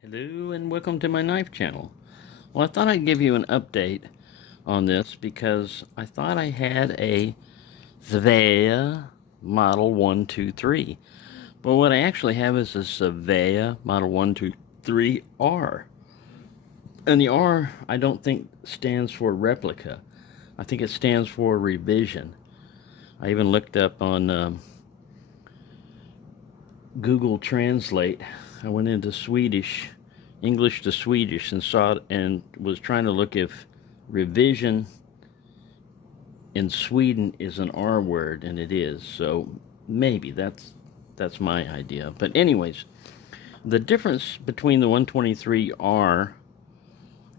Hello and welcome to my knife channel. Well, I thought I'd give you an update on this because I thought I had a Svea Model 123. But what I actually have is a Svea Model 123R. And the R, I don't think stands for replica. I think it stands for revision. I even looked up on Google Translate. I went into Swedish, English to Swedish, and saw it, and was trying to look if revision in Sweden is an R word, and it is. So maybe that's my idea. But anyways, the difference between the 123R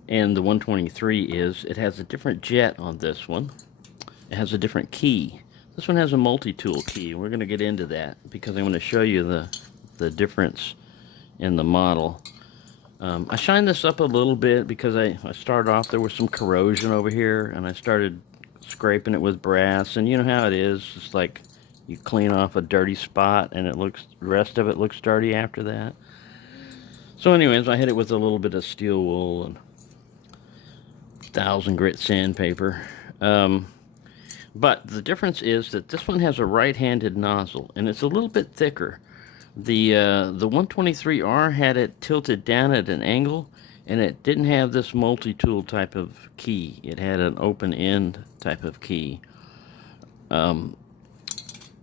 and the 123 is it has a different jet on this one. It has a different key. This one has a multi-tool key. We're going to get into that because I'm going to show you the difference in the model. I shined this up a little bit because I started off, there was some corrosion over here, and I started scraping it with brass, and you know how it is. It's like you clean off a dirty spot and the rest of it looks dirty after that. So anyways, I hit it with a little bit of steel wool and 1000 grit sandpaper. But the difference is that this one has a right-handed nozzle, and it's a little bit thicker. The 123R had it tilted down at an angle, and it didn't have this multi-tool type of key. It had an open end type of key.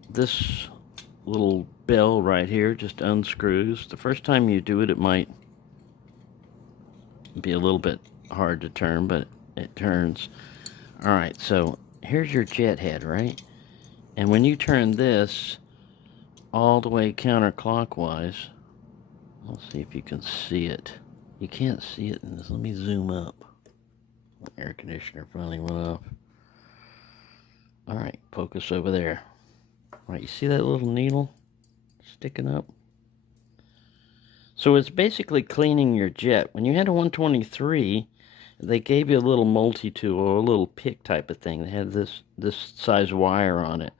This little bell right here just unscrews. The first time you do it, it might be a little bit hard to turn, but it turns. Alright, so here's your jet head, right? And when you turn this all the way counterclockwise, let's see if you can see it. You can't see it in this. Let me zoom up. My air conditioner finally went off. Alright, focus over there. Alright, you see that little needle sticking up? So it's basically cleaning your jet. When you had a 123, they gave you a little multi-tool or a little pick type of thing. They had this size wire on it.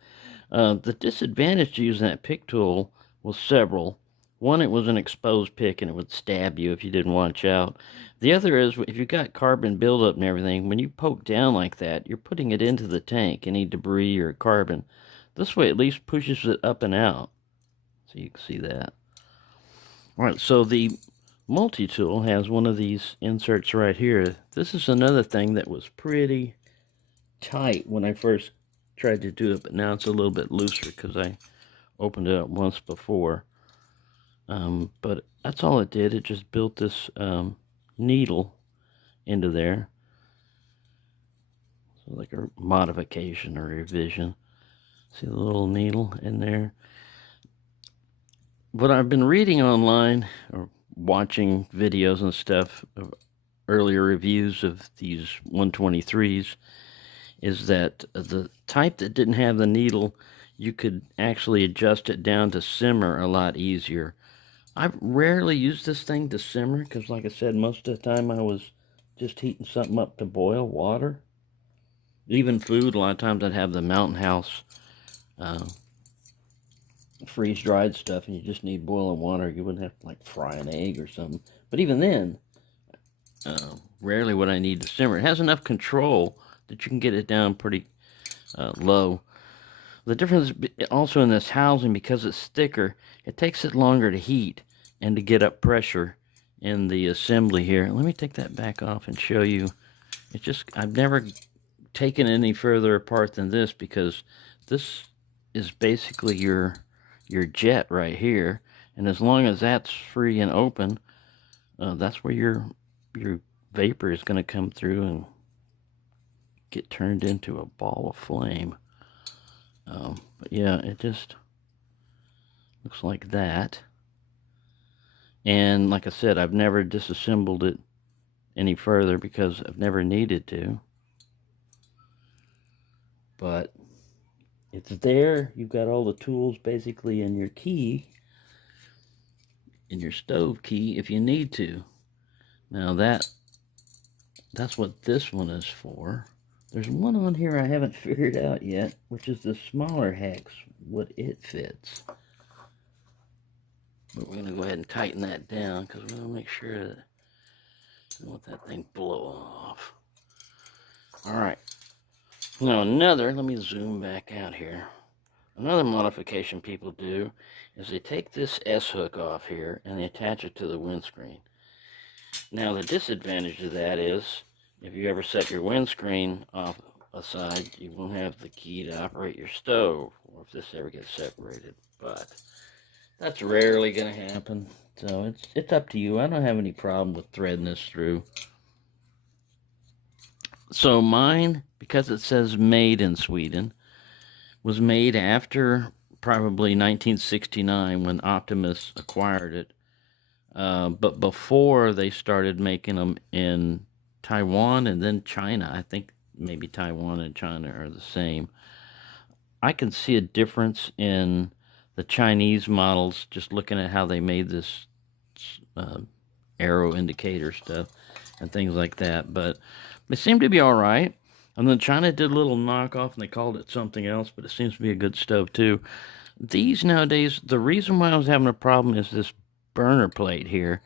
The disadvantage to using that pick tool was several. One, it was an exposed pick and it would stab you if you didn't watch out. The other is, if you got carbon buildup and everything, when you poke down like that, you're putting it into the tank, any debris or carbon. This way at least pushes it up and out. So you can see that. Alright, so the multi-tool has one of these inserts right here. This is another thing that was pretty tight when I first tried to do it, but now it's a little bit looser because I opened it up once before. But that's all it did. It just built this needle into there. So like a modification or revision. See the little needle in there? What I've been reading online or watching videos and stuff of earlier reviews of these 123s is that the type that didn't have the needle, you could actually adjust it down to simmer a lot easier. I rarely use this thing to simmer because, like I said, most of the time I was just heating something up to boil water. Even food, a lot of times I'd have the Mountain House freeze-dried stuff, and you just need boiling water. You wouldn't have to like fry an egg or something. But even then, rarely would I need to simmer. It has enough control that you can get it down pretty low. The difference also in this housing, because it's thicker, it takes it longer to heat and to get up pressure in the assembly here. Let me take that back off and show you. It's just, I've never taken any further apart than this because this is basically your jet right here, and as long as that's free and open, that's where your vapor is going to come through and get turned into a ball of flame. But yeah, it just looks like that. And like I said, I've never disassembled it any further because I've never needed to. But it's there. You've got all the tools basically in your key, in your stove key, if you need to. Now that's what this one is for. There's one on here I haven't figured out yet, which is the smaller hex, what it fits. But we're going to go ahead and tighten that down because we want to make sure that we don't want that thing blow off. All right. Now let me zoom back out here. Another modification people do is they take this S-hook off here and they attach it to the windscreen. Now the disadvantage of that is if you ever set your windscreen off aside, you won't have the key to operate your stove, or if this ever gets separated. But that's rarely going to happen, so it's up to you. I don't have any problem with threading this through. So mine, because it says made in Sweden, was made after probably 1969 when Optimus acquired it. But before they started making them in Taiwan and then China. I think maybe Taiwan and China are the same. I can see a difference in the Chinese models just looking at how they made this arrow indicator stuff and things like that. But they seem to be all right. And then China did a little knockoff and they called it something else, but it seems to be a good stove too. These nowadays, the reason why I was having a problem is this burner plate here.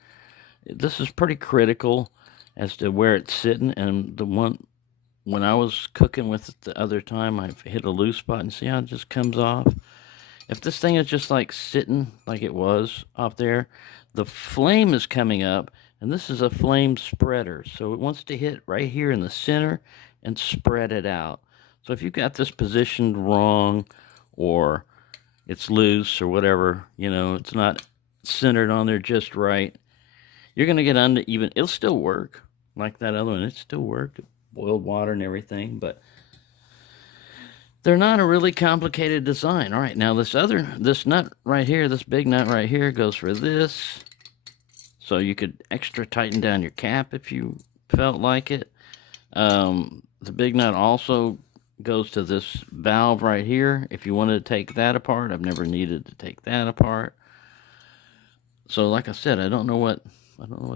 This is pretty critical as to where it's sitting, and the one when I was cooking with it the other time, I hit a loose spot and see how it just comes off. If this thing is just like sitting like it was off there, the flame is coming up, and this is a flame spreader, so it wants to hit right here in the center and spread it out. So if you got this positioned wrong, or it's loose or whatever, you know, it's not centered on there just right, you're going to get uneven. It'll still work like that other one. It still worked. Boiled water and everything, but they're not a really complicated design. All right, now this nut right here, this big nut right here goes for this. So you could extra tighten down your cap if you felt like it. The big nut also goes to this valve right here if you wanted to take that apart. I've never needed to take that apart. So like I said, I don't know what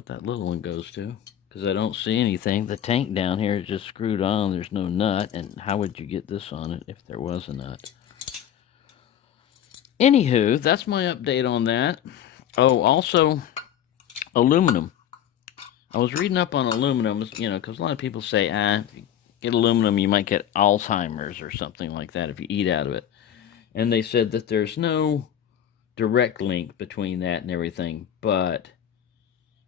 that little one goes to, because I don't see anything. The tank down here is just screwed on. There's no nut, and how would you get this on it if there was a nut? Anywho, that's my update on that. Oh, also, aluminum. I was reading up on aluminum, you know, because a lot of people say, if you get aluminum, you might get Alzheimer's or something like that if you eat out of it. And they said that there's no direct link between that and everything, but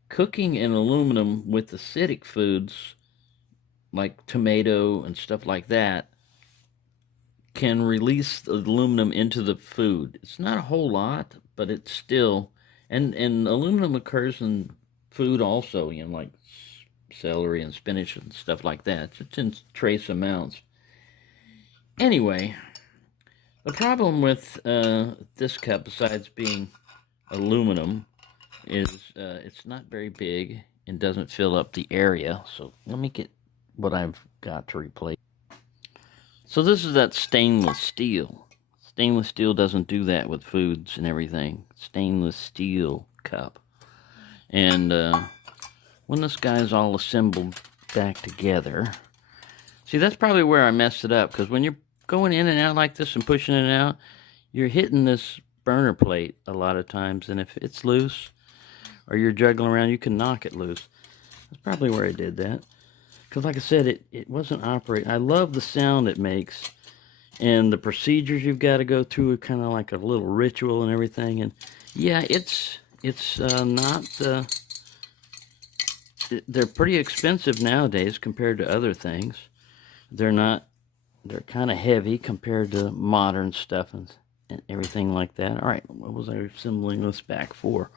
cooking in aluminum with acidic foods like tomato and stuff like that can release the aluminum into the food. It's not a whole lot, but it's still, and aluminum occurs in food also, you know, like celery and spinach and stuff like that. It's in trace amounts. Anyway, the problem with this cup, besides being aluminum, is it's not very big and doesn't fill up the area. So let me get what I've got to replace. So this is that stainless steel. Stainless steel doesn't do that with foods and everything. Stainless steel cup. And when this guy's all assembled back together, see, that's probably where I messed it up, because when you're going in and out like this and pushing it out, you're hitting this burner plate a lot of times, and if it's loose or you're juggling around, you can knock it loose. That's probably where I did that, because like I said, it wasn't operating. I love the sound it makes, and the procedures you've got to go through are kind of like a little ritual and everything. And yeah, it's not they're pretty expensive nowadays compared to other things. They're kind of heavy compared to modern stuff and everything like that. All right, what was I assembling this back for?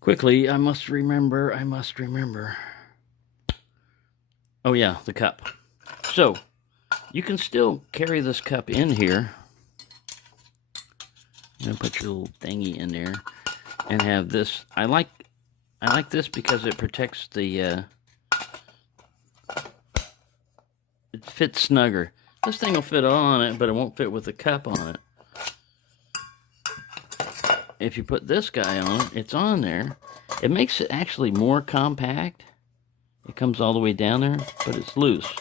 Quickly, I must remember. Oh yeah, the cup. So, you can still carry this cup in here. You know, put your little thingy in there and have this. I like this because it protects the it fits snugger. This thing will fit on it, but it won't fit with the cup on it. If you put this guy on it, it's on there. It makes it actually more compact. It comes all the way down there, but it's loose.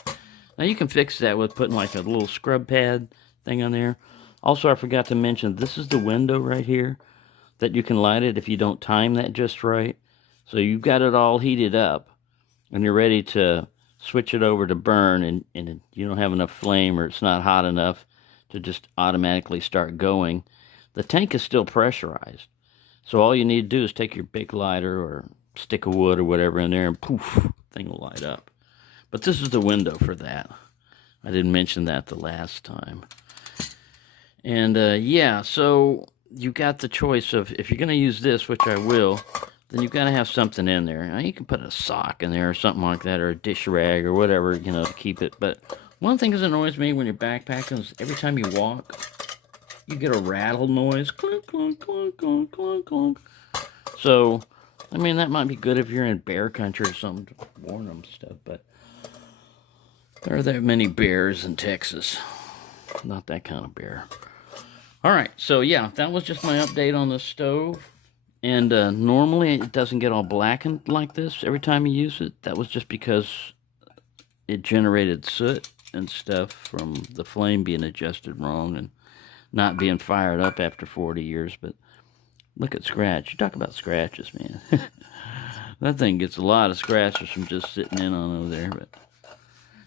Now you can fix that with putting like a little scrub pad thing on there. Also, I forgot to mention, this is the window right here. that you can light it if you don't time that just right. So you've got it all heated up and you're ready to switch it over to burn, and you don't have enough flame or it's not hot enough to just automatically start going. The tank is still pressurized. So all you need to do is take your big lighter or stick of wood or whatever in there and poof, thing will light up. But this is the window for that. I didn't mention that the last time. And yeah, so you got the choice of, if you're going to use this, which I will, then you've got to have something in there. Now, you can put a sock in there or something like that, or a dish rag or whatever, you know, to keep it. But one thing that annoys me when you're backpacking is every time you walk, you get a rattle noise. Clunk, clunk, clunk, clunk, clunk, clunk. So, I mean, that might be good if you're in bear country or something to warn them stuff, but there are that many bears in Texas. Not that kind of bear. Alright, so yeah, that was just my update on the stove. And normally it doesn't get all blackened like this every time you use it. That was just because it generated soot and stuff from the flame being adjusted wrong and not being fired up after 40 years. But look at scratch. You talk about scratches, man. That thing gets a lot of scratches from just sitting in on over there. But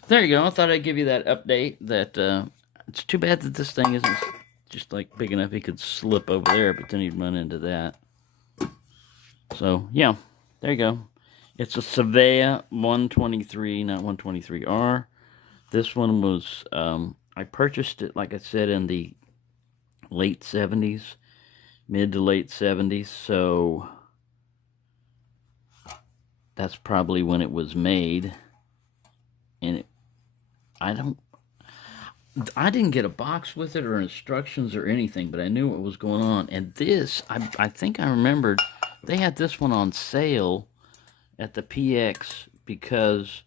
there you go. I thought I'd give you that update. That it's too bad that this thing isn't just like big enough he could slip over there, but then he'd run into that. So yeah, there you go. It's a Svea 123, not 123R. This one was I purchased it, like I said, in the late 70s, mid to late 70s. So that's probably when it was made. And I didn't get a box with it or instructions or anything, but I knew what was going on. And this, I think I remembered, they had this one on sale at the PX because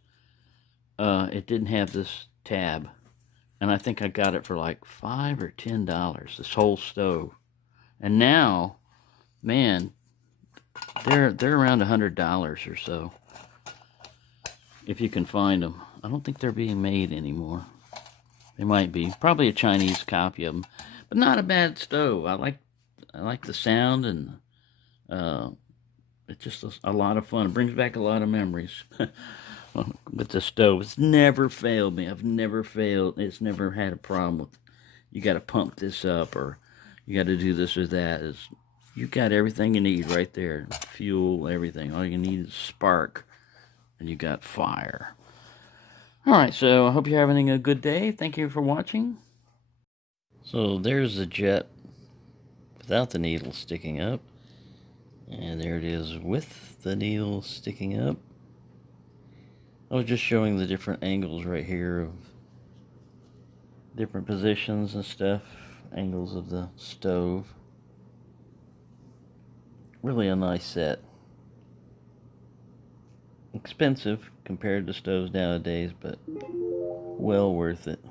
it didn't have this tab. And I think I got it for like $5 or $10, this whole stove. And now, man, they're around $100 or so, if you can find them. I don't think they're being made anymore. They might be. Probably a Chinese copy of them. But not a bad stove. I like the sound, and it's just a lot of fun. It brings back a lot of memories with the stove. It's never failed me. It's never had a problem with, you got to pump this up, or you got to do this or that. You got everything you need right there. Fuel, everything. All you need is spark, and you got fire. Alright, so I hope you're having a good day. Thank you for watching. So there's the jet without the needle sticking up. And there it is with the needle sticking up. I was just showing the different angles right here of different positions and stuff. Angles of the stove. Really a nice set. Expensive compared to stoves nowadays, but well worth it.